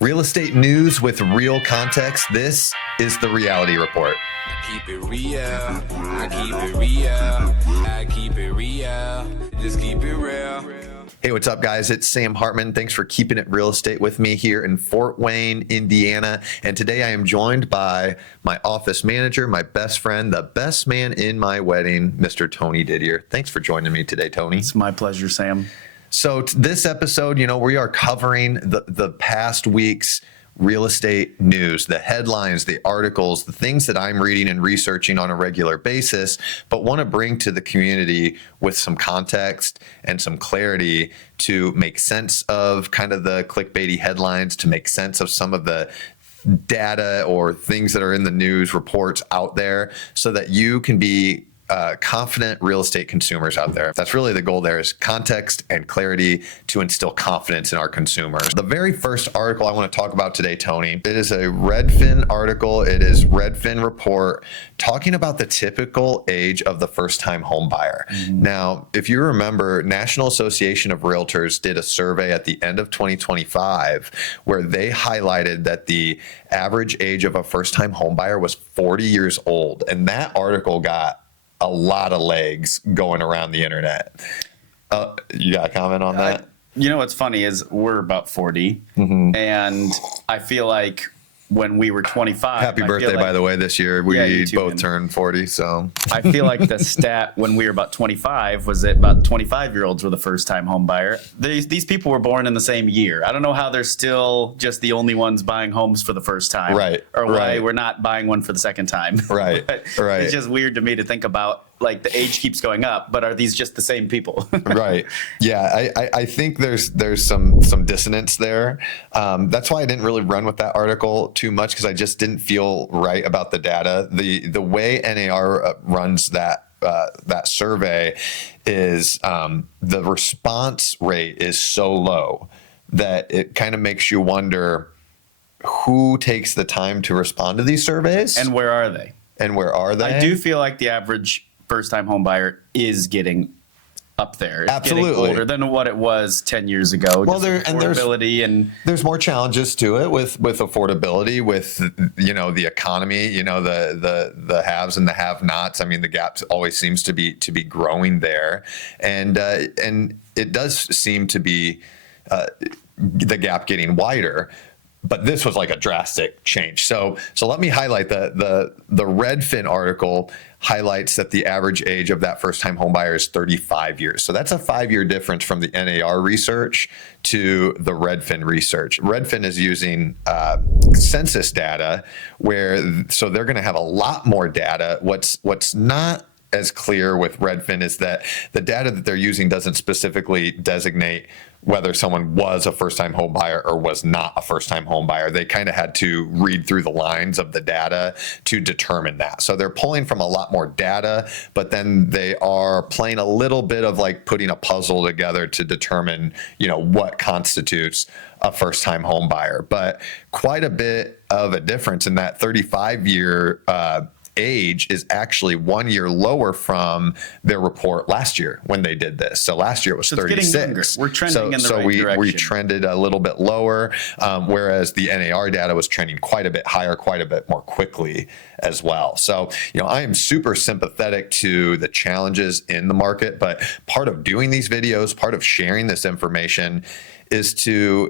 Real estate news with real context. This is the Reality Report. Keep it real. I keep it real. I keep it real. Just keep it real. Hey, what's up, guys? It's Sam Hartman. Thanks for keeping it real estate with me here in Fort Wayne, Indiana. And today I am joined by my office manager, my best friend, the best man in my wedding, Mr. Tony Didier. Thanks for joining me today, Tony. It's my pleasure, Sam. So this episode, we are covering the past week's real estate news, the headlines, the articles, the things that I'm reading and researching on a regular basis, but want to bring to the community with some context and some clarity to make sense of kind of the clickbaity headlines, to make sense of some of the data or things that are in the news reports out there so that you can be confident real estate consumers out there. That's really the goal there, is context and clarity to instill confidence in our consumers. The very first article I want to talk about today, Tony, it is a Redfin article. It is Redfin report talking about the typical age of the first-time home buyer. Now, if you remember, National Association of Realtors did a survey at the end of 2025 where they highlighted that the average age of a first-time home buyer was 40 years old. And that article got a lot of legs going around the internet. You got a comment on that? You know what's funny is we're about 40, and I feel like when we were 25. Happy birthday, by the way, this year. We both turned 40, so. I feel like the stat when we were about 25 was that about 25-year-olds were the first-time home buyer. These people were born in the same year. I don't know how they're still just the only ones buying homes for the first time. Right. Or why we're not buying one for the second time. Right. Right. It's just weird to me to think about, like, the age keeps going up, but are these just the same people? Right. Yeah, I think there's some dissonance there. That's why I didn't really run with that article too much, because I just didn't feel right about the data. The way NAR runs that survey is the response rate is so low that it kind of makes you wonder who takes the time to respond to these surveys. And where are they? I do feel like the average first-time home buyer is getting up there. It's Absolutely. Getting older than what it was 10 years ago. Well, there's more challenges to it with affordability, with the economy, the haves and the have-nots. I mean, the gap always seems to be growing there, and it does seem to be the gap getting wider. But this was like a drastic change. So let me highlight the Redfin article highlights that the average age of that first-time home buyer is 35 years. So that's a 5-year difference from the NAR research to the Redfin research. Redfin is using census data, so they're going to have a lot more data. What's not as clear with Redfin is that the data that they're using doesn't specifically designate whether someone was a first-time home buyer or was not a first-time home buyer. They kind of had to read through the lines of the data to determine that. So they're pulling from a lot more data, but then they are playing a little bit of like putting a puzzle together to determine, what constitutes a first-time home buyer. But quite a bit of a difference in that 35-year age is actually 1 year lower from their report last year when they did this. So last year it was 36. We're trending in the right direction. We trended a little bit lower, whereas the NAR data was trending quite a bit higher, quite a bit more quickly as well. So, I am super sympathetic to the challenges in the market, but part of doing these videos, part of sharing this information is to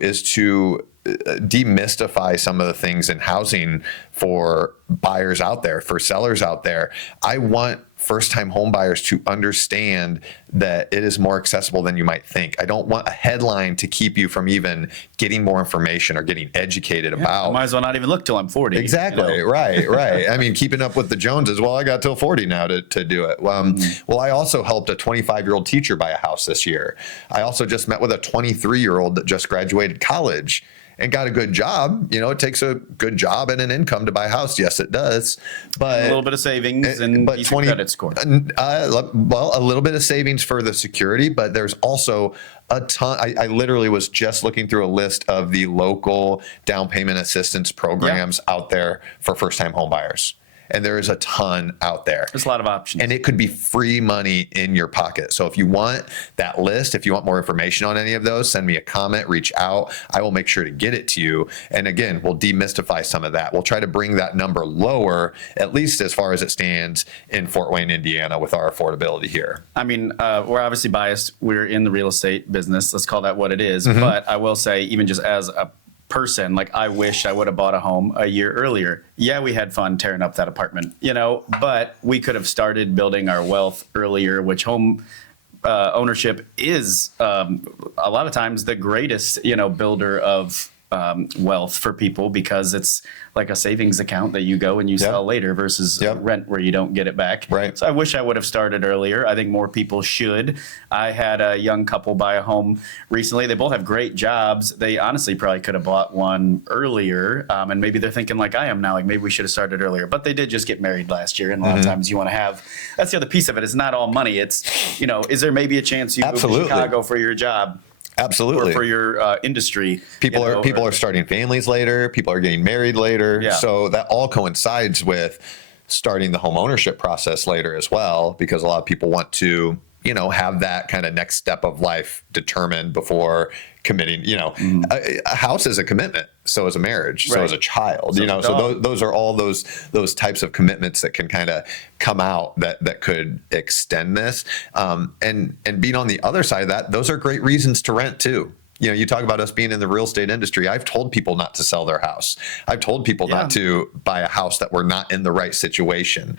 demystify some of the things in housing for buyers out there, for sellers out there. I want first-time home buyers to understand that it is more accessible than you might think. I don't want a headline to keep you from even getting more information or getting educated about. I might as well not even look till I'm 40. Exactly. Right. I mean, keeping up with the Joneses. Well, I got till 40 now to do it. Well, I also helped a 25-year-old teacher buy a house this year. I also just met with a 23-year-old that just graduated college and got a good job. It takes a good job and an income to buy a house. Yes, it does. But a little bit of savings and decent credit score. Well, a little bit of savings for the security, but there's also a ton. I literally was just looking through a list of the local down payment assistance programs out there for first-time home buyers. and there is a ton out there. There's a lot of options. And it could be free money in your pocket. So if you want that list, if you want more information on any of those, send me a comment, reach out. I will make sure to get it to you. And again, we'll demystify some of that. We'll try to bring that number lower, at least as far as it stands in Fort Wayne, Indiana, with our affordability here. I mean, we're obviously biased. We're in the real estate business. Let's call that what it is. But I will say, even just as a person, like, I wish I would have bought a home a year earlier. Yeah, we had fun tearing up that apartment, but we could have started building our wealth earlier, which home ownership is a lot of times the greatest, builder of wealth for people, because it's like a savings account that you go and you sell later versus rent where you don't get it back. Right. So I wish I would have started earlier. I think more people should. I had a young couple buy a home recently. They both have great jobs. They honestly probably could have bought one earlier. And maybe they're thinking like I am now, like maybe we should have started earlier, but they did just get married last year. And a lot of times you want to have, that's the other piece of it. It's not all money. It's, is there maybe a chance you move to Chicago for your job? Absolutely. Or for your industry. People are starting families later. People are getting married later. Yeah. So that all coincides with starting the home ownership process later as well, because a lot of people want to, have that kind of next step of life determined before committing. A house is a commitment. So is a marriage. So is a child. So those are all those types of commitments that can kind of come out that could extend this. And being on the other side of that, those are great reasons to rent too. You talk about us being in the real estate industry. I've told people not to sell their house. I've told people not to buy a house that we're not in the right situation.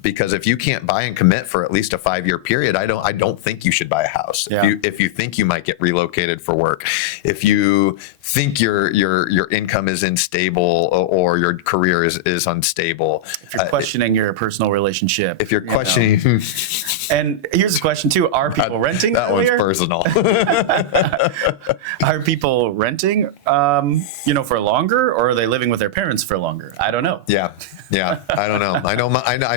Because if you can't buy and commit for at least a 5-year period, I don't think you should buy a house. Yeah. If you think you might get relocated for work, if you think your income is unstable or your career is unstable, if you're questioning your personal relationship, if you're questioning, and here's the question too: are people renting? That one's personal. Are people renting, for longer, or are they living with their parents for longer? I don't know. Yeah, I don't know. I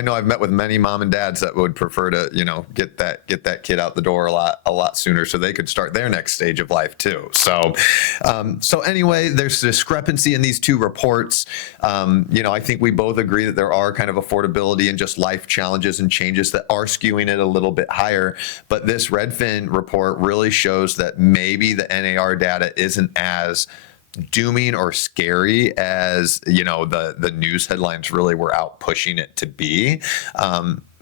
know. I've met with many mom and dads that would prefer to, get that kid out the door a lot sooner, so they could start their next stage of life too. So, anyway, there's discrepancy in these two reports. I think we both agree that there are kind of affordability and just life challenges and changes that are skewing it a little bit higher. But this Redfin report really shows that maybe the NAR data isn't as dooming or scary as the news headlines really were out pushing it to be.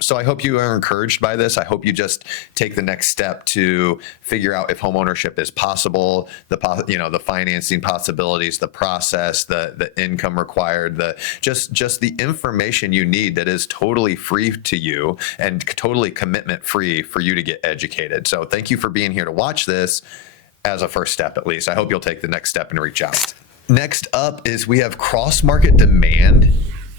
So I hope you are encouraged by this. I hope you just take the next step to figure out if homeownership is possible, the financing possibilities, the process, the income required, just the information you need that is totally free to you and totally commitment free for you to get educated. So thank you for being here to watch this. As a first step, at least. I hope you'll take the next step and reach out. Next up is we have cross-market demand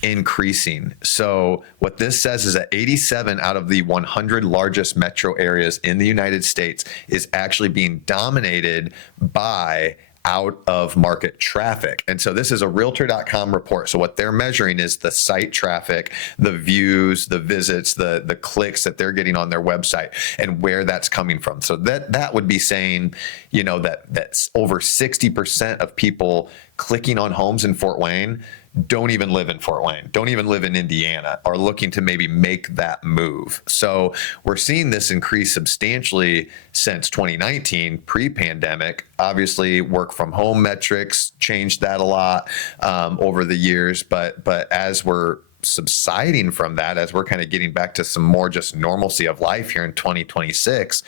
increasing. So what this says is that 87 out of the 100 largest metro areas in the United States is actually being dominated by out of market traffic. And so this is a realtor.com report. So what they're measuring is the site traffic, the views, the visits, the clicks that they're getting on their website and where that's coming from. So that would be saying, that's over 60% of people clicking on homes in Fort Wayne don't even live in Fort Wayne, don't even live in Indiana, are looking to maybe make that move. So we're seeing this increase substantially since 2019, pre-pandemic. Obviously, work from home metrics changed that a lot over the years, but as we're subsiding from that, as we're kind of getting back to some more just normalcy of life here in 2026,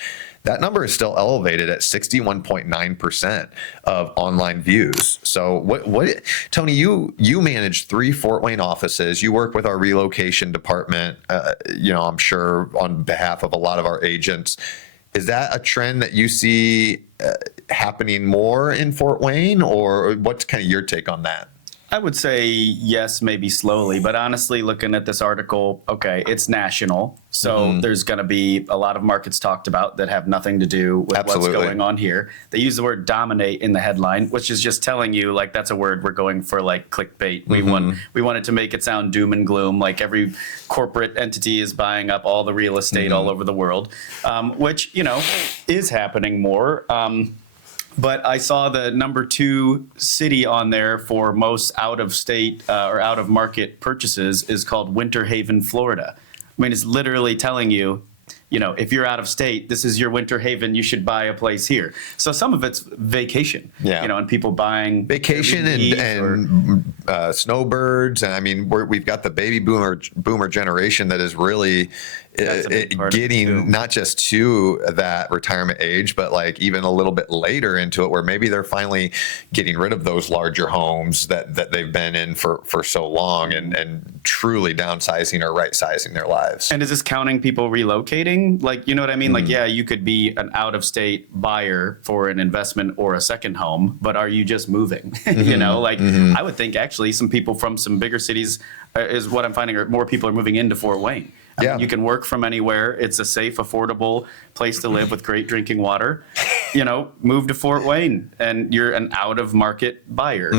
that number is still elevated at 61.9% of online views. So what Tony, you manage 3 Fort Wayne offices. You work with our relocation department, I'm sure on behalf of a lot of our agents. Is that a trend that you see happening more in Fort Wayne, or what's kind of your take on that? I would say yes, maybe slowly, but honestly, looking at this article, okay, it's national. So there's going to be a lot of markets talked about that have nothing to do with what's going on here. They use the word dominate in the headline, which is just telling you like that's a word we're going for, like clickbait. We wanted to make it sound doom and gloom, like every corporate entity is buying up all the real estate all over the world, which, is happening more. But I saw the number 2 city on there for most out of state or out of market purchases is called Winter Haven, Florida. I mean, it's literally telling you, if you're out of state, this is your winter haven. You should buy a place here. So some of it's vacation, and people buying vacation and snowbirds. And I mean, we've got the baby boomer generation that is really getting not just to that retirement age, but like even a little bit later into it, where maybe they're finally getting rid of those larger homes that they've been in for so long and truly downsizing or right sizing their lives. And is this counting people relocating? Like, you know what I mean? Like, yeah, you could be an out of state buyer for an investment or a second home, but are you just moving? I would think actually some people from some bigger cities is what I'm finding are more people are moving into Fort Wayne. I mean, you can work from anywhere. It's a safe, affordable place to live with great drinking water. Move to Fort Wayne and you're an out of market buyer.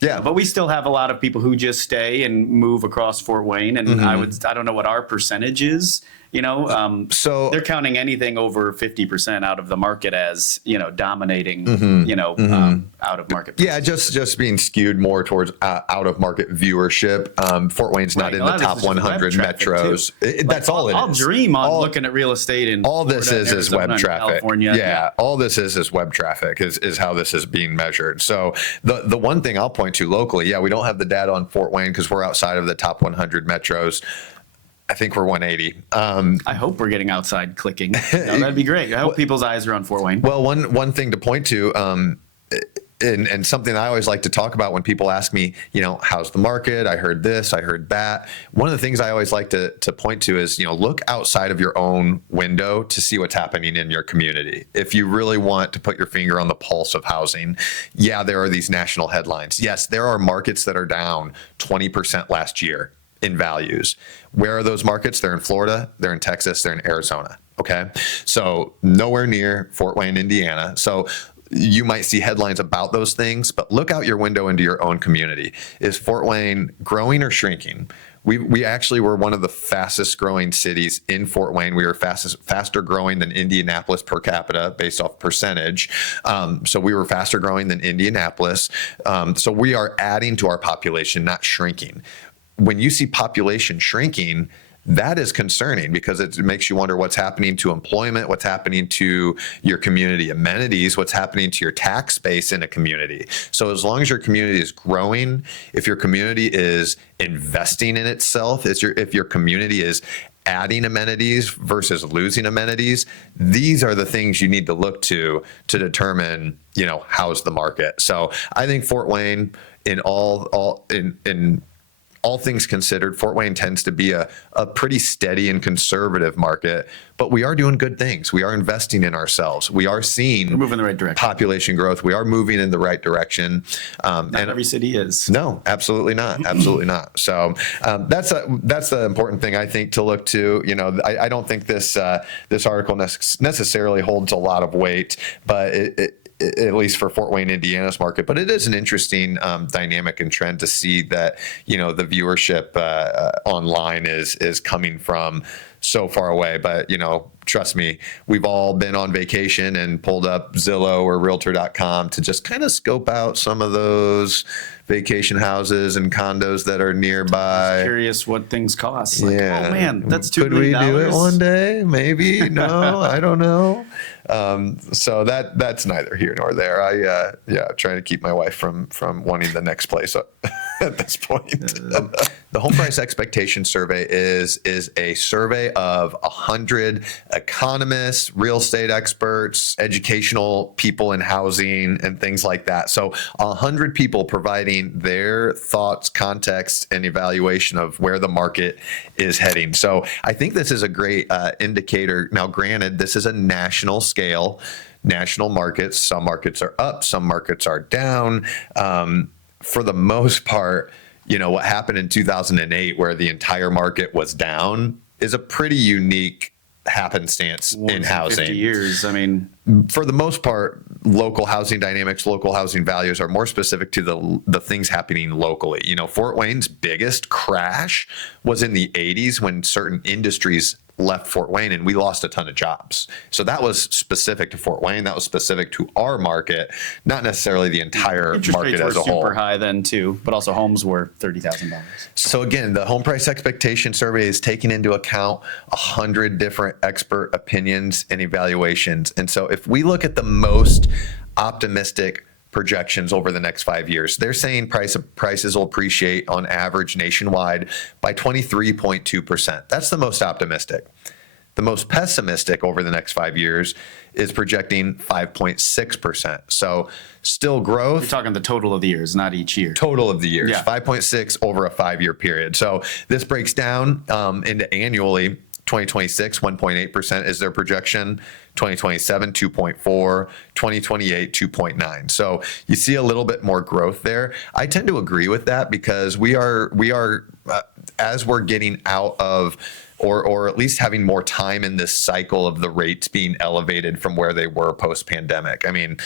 Yeah. But we still have a lot of people who just stay and move across Fort Wayne. And I don't know what our percentage is. So they're counting anything over 50% out of the market as, dominating, out of market. Yeah, just being skewed more towards out of market viewership. Fort Wayne's not in the top 100 metros. That's all it is. I'll dream on looking at real estate in all this is web traffic. California. Yeah, all this is web traffic is how this is being measured. So the one thing I'll point to locally, we don't have the data on Fort Wayne because we're outside of the top 100 metros. I think we're 180. I hope we're getting outside clicking. That'd be great. I hope people's eyes are on Fort Wayne. Well, one thing to point to, and something I always like to talk about when people ask me, how's the market? I heard this, I heard that. One of the things I always like to point to is, look outside of your own window to see what's happening in your community. If you really want to put your finger on the pulse of housing, there are these national headlines. Yes, there are markets that are down 20% last year in values. Where are those markets? They're in Florida, they're in Texas, they're in Arizona. Okay. So nowhere near Fort Wayne, Indiana. So you might see headlines about those things, but look out your window into your own community. Is Fort Wayne growing or shrinking? We actually were one of the fastest growing cities in Fort Wayne. We were faster growing than Indianapolis per capita based off percentage. So we were faster growing than Indianapolis. So we are adding to our population, not shrinking. When you see population shrinking, that is concerning because it makes you wonder what's happening to employment, what's happening to your community amenities, what's happening to your tax base in a community. So as long as your community is growing, if your community is investing in itself, if your community is adding amenities versus losing amenities, these are the things you need to look to determine, how's the market. So I think Fort Wayne, in all things considered, Fort Wayne tends to be a pretty steady and conservative market, but we are doing good things. We are investing in ourselves. We are seeing We're moving in the right direction. Population growth. We are moving in the right direction. Not every city is. No, absolutely not. Absolutely not. So that's the important thing I think to look to. I don't think this article necessarily holds a lot of weight, but it at least for Fort Wayne, Indiana's market. But it is an interesting dynamic and trend to see that, the viewership online is coming from so far away. But, trust me, we've all been on vacation and pulled up Zillow or Realtor.com to just kind of scope out some of those vacation houses and condos that are nearby. Curious what things cost. Oh man, that's $2 Could million. we do it one day? Maybe. No, I don't know. So that's neither here nor there. I trying to keep my wife from wanting the next place at this point. The Home Price Expectation Survey is a survey of 100 economists, real estate experts, educational people in housing, and things like that. So 100 people providing their thoughts, context, and evaluation of where the market is heading. So I think this is a great indicator. Now, granted, this is a national scale, national markets. Some markets are up, some markets are down. For the most part, what happened in 2008 where the entire market was down is a pretty unique happenstance in housing. 50 years. I mean, for the most part, local housing dynamics, local housing values are more specific to the things happening locally. Fort Wayne's biggest crash was in the 80s when certain industries left Fort Wayne, and we lost a ton of jobs. So that was specific to Fort Wayne. That was specific to our market, not necessarily the entire Interest market rates as were a whole. super high then too, but also homes were $30,000. So again, the home price expectation survey is taking into account 100 different expert opinions and evaluations. And so if we look at the most optimistic projections over the next 5 years, they're saying prices will appreciate on average nationwide by 23.2%. That's the most optimistic. The most pessimistic over the next 5 years is projecting 5.6%. So still growth. You're talking the total of the years, not each year. Total of the years, Yeah. 5.6 over a 5-year period. So this breaks down into annually. 2026, 1.8% is their projection. 2027, 2.4. 2028, 2.9. So you see a little bit more growth there. I tend to agree with that because we are as we're getting out of, or at least having more time in this cycle of the rates being elevated from where they were post-pandemic. I mean,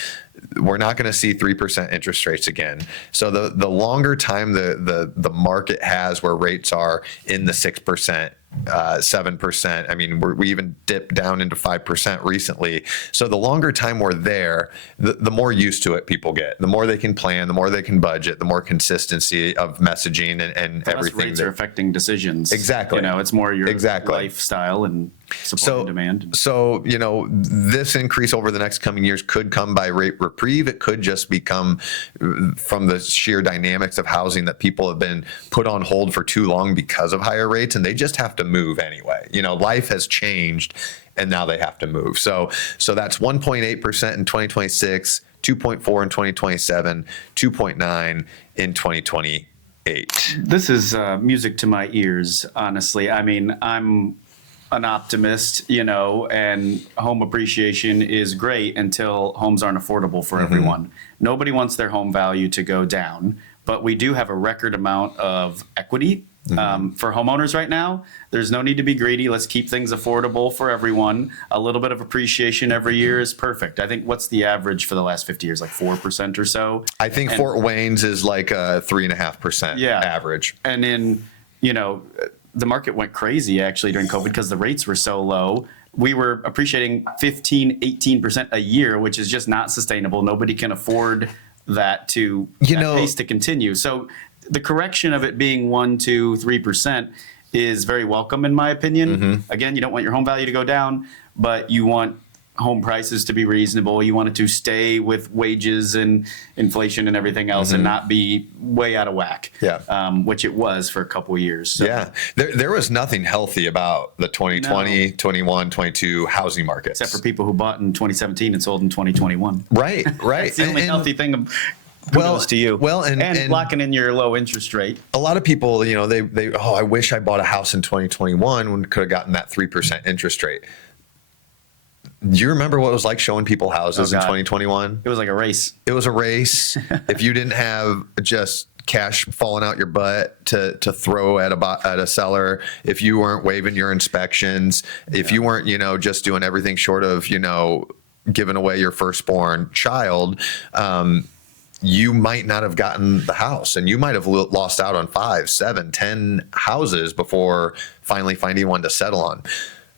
we're not going to see 3% interest rates again. So the longer time the market has where rates are in the 6%, 7%. I mean, we even dipped down into 5% recently. So the longer time we're there, the more used to it people get. The more they can plan, the more they can budget, the more consistency of messaging and Plus, everything. rates are affecting decisions. Exactly. You know, it's more your Exactly. lifestyle and supply and demand. So, this increase over the next coming years could come by rate reprieve. It could just become from the sheer dynamics of housing that people have been put on hold for too long because of higher rates, and they just have to move anyway. Life has changed, and now they have to move. So that's 1.8% in 2026, 2.4 in 2027, 2.9 in 2028. This is music to my ears, honestly. I mean, I'm an optimist, and home appreciation is great until homes aren't affordable for everyone. Nobody wants their home value to go down, but we do have a record amount of equity for homeowners right now. There's no need to be greedy. Let's keep things affordable for everyone. A little bit of appreciation every year is perfect. I think what's the average for the last 50 years, like 4% or so? I think Fort Wayne's is like a 3.5% average. And in, the market went crazy actually during COVID because the rates were so low. We were appreciating 15, 18% a year, which is just not sustainable. Nobody can afford that pace to continue. So the correction of it being 1, 2, 3% is very welcome in my opinion. Again, you don't want your home value to go down, but you want home prices to be reasonable. You want it to stay with wages and inflation and everything else and not be way out of whack. Which it was for a couple of years. So. Yeah. There was nothing healthy about the 2020, 21, 22 housing markets. Except for people who bought in 2017 and sold in 2021. Right. That's the only healthy thing. Kudos to you. Well, and locking in your low interest rate. A lot of people, they I wish I bought a house in 2021 when could have gotten that 3% interest rate. Do you remember what it was like showing people houses in 2021? It was like a race. It was a race. If you didn't have just cash falling out your butt to throw at a seller, if you weren't waiving your inspections, if you weren't, just doing everything short of, giving away your firstborn child, you might not have gotten the house, and you might have lost out on 5, 7, 10 houses before finally finding one to settle on.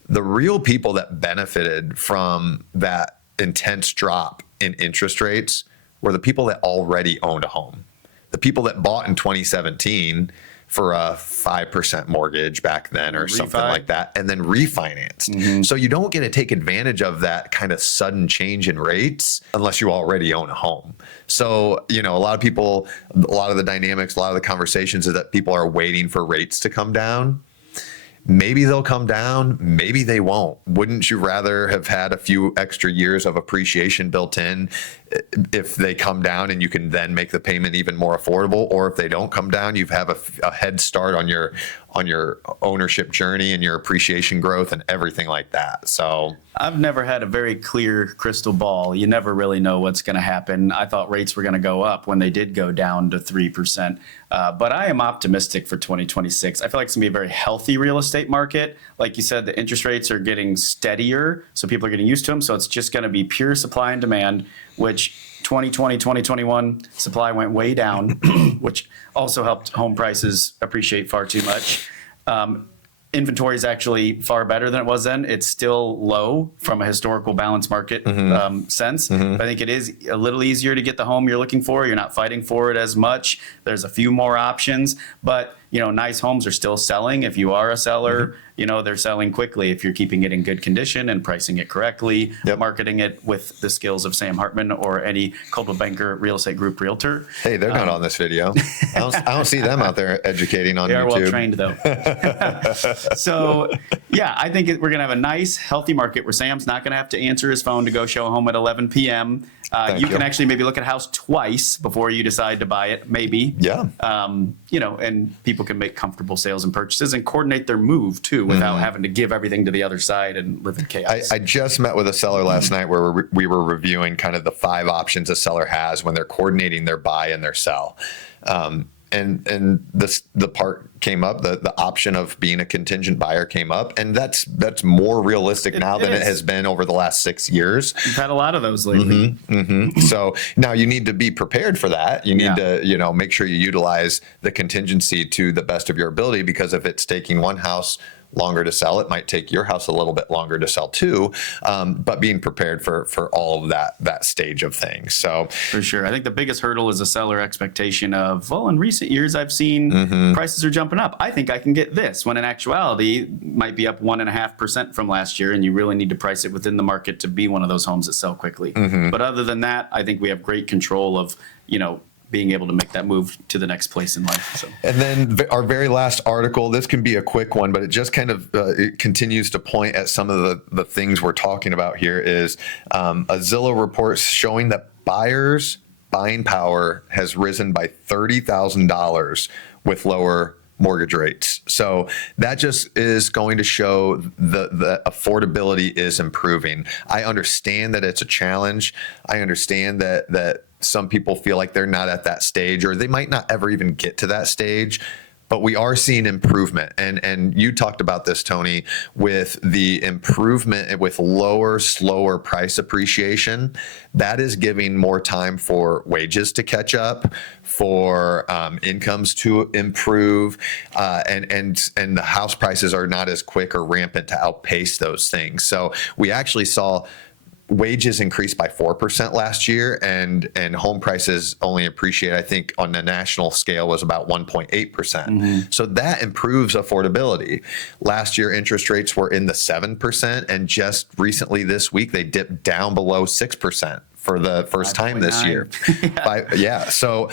The real people that benefited from that intense drop in interest rates were the people that already owned a home. The people that bought in 2017 for a 5% mortgage back then or something like that, and then refinanced. So you don't get to take advantage of that kind of sudden change in rates unless you already own a home. So, a lot of people, a lot of the dynamics, a lot of the conversations is that people are waiting for rates to come down. Maybe they'll come down, maybe they won't. Wouldn't you rather have had a few extra years of appreciation built in if they come down and you can then make the payment even more affordable? Or if they don't come down, you have a head start on your ownership journey and your appreciation growth and everything like that. So I've never had a very clear crystal ball. You never really know what's going to happen. I thought rates were going to go up when they did go down to 3%. But I am optimistic for 2026. I feel like it's going to be a very healthy real estate market. Like you said, the interest rates are getting steadier, so people are getting used to them. So it's just going to be pure supply and demand, which 2020, 2021, supply went way down, which also helped home prices appreciate far too much. inventory is actually far better than it was then. It's still low from a historical balance market sense. But I think it is a little easier to get the home you're looking for. You're not fighting for it as much. There's a few more options, but nice homes are still selling. If you are a seller, they're selling quickly if you're keeping it in good condition and pricing it correctly, marketing it with the skills of Sam Hartman or any Coldwell Banker Real Estate Group realtor. Hey, they're not on this video. I don't see them out there educating on They are YouTube. well trained though. So yeah, I think we're going to have a nice, healthy market where Sam's not going to have to answer his phone to go show a home at 11 p.m. You can actually maybe look at a house twice before you decide to buy it, maybe. Yeah. And people can make comfortable sales and purchases and coordinate their move too without having to give everything to the other side and live in chaos. I just met with a seller last night where we were reviewing kind of the 5 options a seller has when they're coordinating their buy and their sell. And the part came up, the option of being a contingent buyer came up, and that's more realistic now than it has been over the last 6 years. We've had a lot of those lately. So now you need to be prepared for that. You need to, make sure you utilize the contingency to the best of your ability, because if it's taking one house longer to sell, it might take your house a little bit longer to sell too. But being prepared for all of that stage of things. So for sure, I think the biggest hurdle is a seller expectation of, well, in recent years I've seen prices are jumping up. I think I can get this, when in actuality might be up 1.5% from last year, and you really need to price it within the market to be one of those homes that sell quickly. But other than that, I think we have great control of being able to make that move to the next place in life. So. And then our very last article, this can be a quick one, but it just kind of it continues to point at some of the things we're talking about here, is a Zillow report showing that buyers' buying power has risen by $30,000 with lower mortgage rates. So that just is going to show the affordability is improving. I understand that it's a challenge. I understand that some people feel like they're not at that stage, or they might not ever even get to that stage. But we are seeing improvement. And you talked about this, Tony, with the improvement with lower, slower price appreciation. That is giving more time for wages to catch up, for incomes to improve, and the house prices are not as quick or rampant to outpace those things. So we actually saw wages increased by 4% last year, and home prices only appreciate, I think, on the national scale was about 1.8%. So that improves affordability. Last year, interest rates were in the 7%, and just recently this week, they dipped down below 6% for the first time this year. So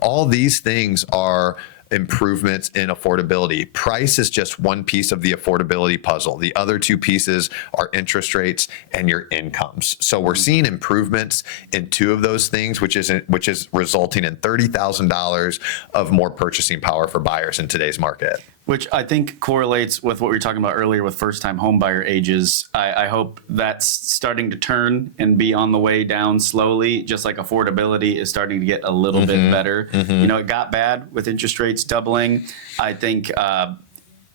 all these things are improvements in affordability. Price is just one piece of the affordability puzzle. The other two pieces are interest rates and your incomes. So we're seeing improvements in 2 of those things, which is resulting in $30,000 of more purchasing power for buyers in today's market. Which I think correlates with what we were talking about earlier with first-time home buyer ages. I hope that's starting to turn and be on the way down slowly, just like affordability is starting to get a little bit better. It got bad with interest rates doubling. I think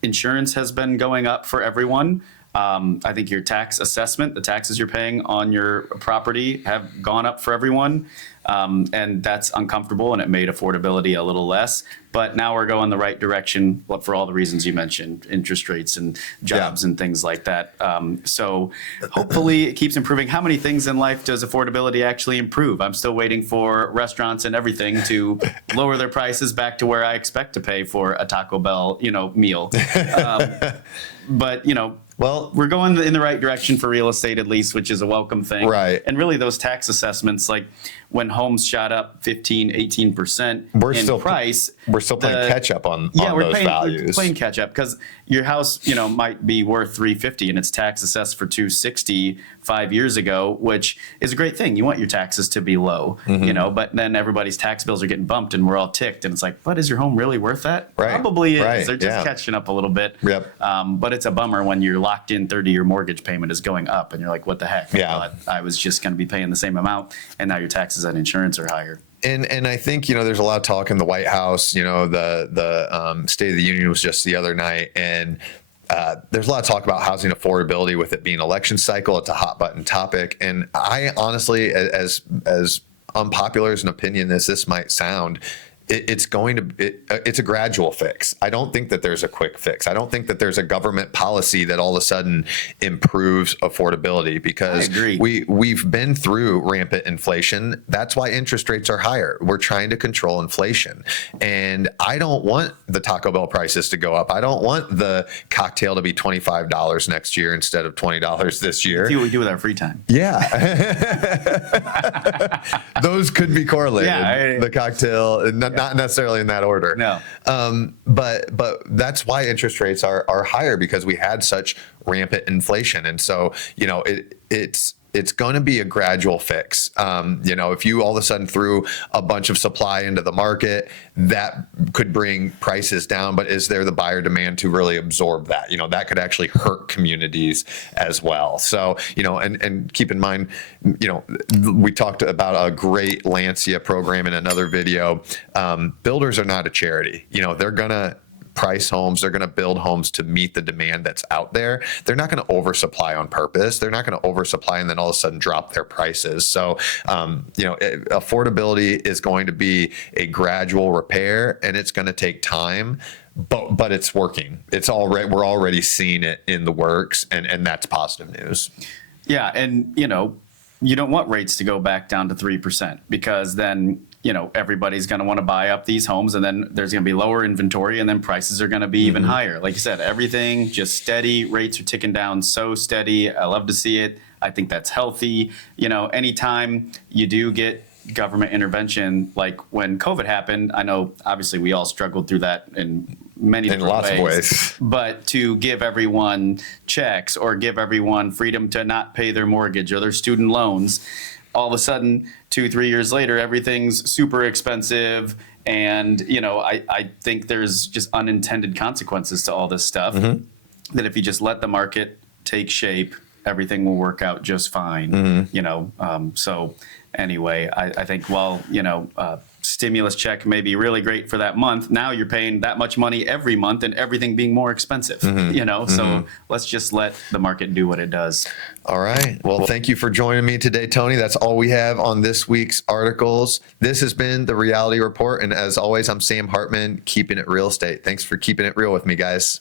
insurance has been going up for everyone. I think your tax assessment, the taxes you're paying on your property, have gone up for everyone. And that's uncomfortable, and it made affordability a little less. But now we're going the right direction for all the reasons you mentioned, interest rates and jobs and things like that. So hopefully it keeps improving. How many things in life does affordability actually improve? I'm still waiting for restaurants and everything to lower their prices back to where I expect to pay for a Taco Bell, meal. But well, we're going in the right direction for real estate, at least, which is a welcome thing. Right. And really those tax assessments, like when homes shot up 15, 18% in price. We're still playing catch up on those values. We're playing catch up because your house, might be worth $350 and it's tax assessed for $260 5 years ago, which is a great thing. You want your taxes to be low, but then everybody's tax bills are getting bumped and we're all ticked. And it's like, but is your home really worth that? Right. Probably is. Right. They're just catching up a little bit. Yep. But it's a bummer when your locked in 30-year mortgage payment is going up and you're like, what the heck? Yeah. I was just going to be paying the same amount and now your taxes and insurance are higher. And I think, there's a lot of talk in the White House, the State of the Union was just the other night, and there's a lot of talk about housing affordability with it being election cycle. It's a hot button topic. And I honestly, as unpopular as an opinion as this might sound, it's a gradual fix. I don't think that there's a quick fix. I don't think that there's a government policy that all of a sudden improves affordability, because I agree. we've been through rampant inflation. That's why interest rates are higher. We're trying to control inflation. And I don't want the Taco Bell prices to go up. I don't want the cocktail to be $25 next year instead of $20 this year. See what we do with our free time. Yeah. Those could be correlated. Yeah, the cocktail, not necessarily in that order. No. But that's why interest rates are higher, because we had such rampant inflation. And so, it's going to be a gradual fix. If you all of a sudden threw a bunch of supply into the market, that could bring prices down. But is there the buyer demand to really absorb that? That could actually hurt communities as well. So, and keep in mind, we talked about a great Lancia program in another video. Builders are not a charity. They're going to price homes. They're going to build homes to meet the demand that's out there. They're not going to oversupply on purpose. They're not going to oversupply and then all of a sudden drop their prices. So, affordability is going to be a gradual repair, and it's going to take time, but it's working. We're already seeing it in the works, and that's positive news. Yeah. And, you don't want rates to go back down to 3%, because then, everybody's going to want to buy up these homes, and then there's going to be lower inventory, and then prices are going to be even higher. Like you said, everything just steady. Rates are ticking down so steady. I love to see it. I think that's healthy. Anytime you do get government intervention, like when COVID happened, I know obviously we all struggled through that in many different lots of ways. But to give everyone checks or give everyone freedom to not pay their mortgage or their student loans, all of a sudden, 2-3 years later, everything's super expensive. And, I think there's just unintended consequences to all this stuff, that if you just let the market take shape, everything will work out just fine. So anyway, I think while, stimulus check may be really great for that month, now you're paying that much money every month and everything being more expensive, so let's just let the market do what it does. All right. Well, thank you for joining me today, Tony. That's all we have on this week's articles. This has been the Reality Report. And as always, I'm Sam Hartman, keeping it real estate. Thanks for keeping it real with me, guys.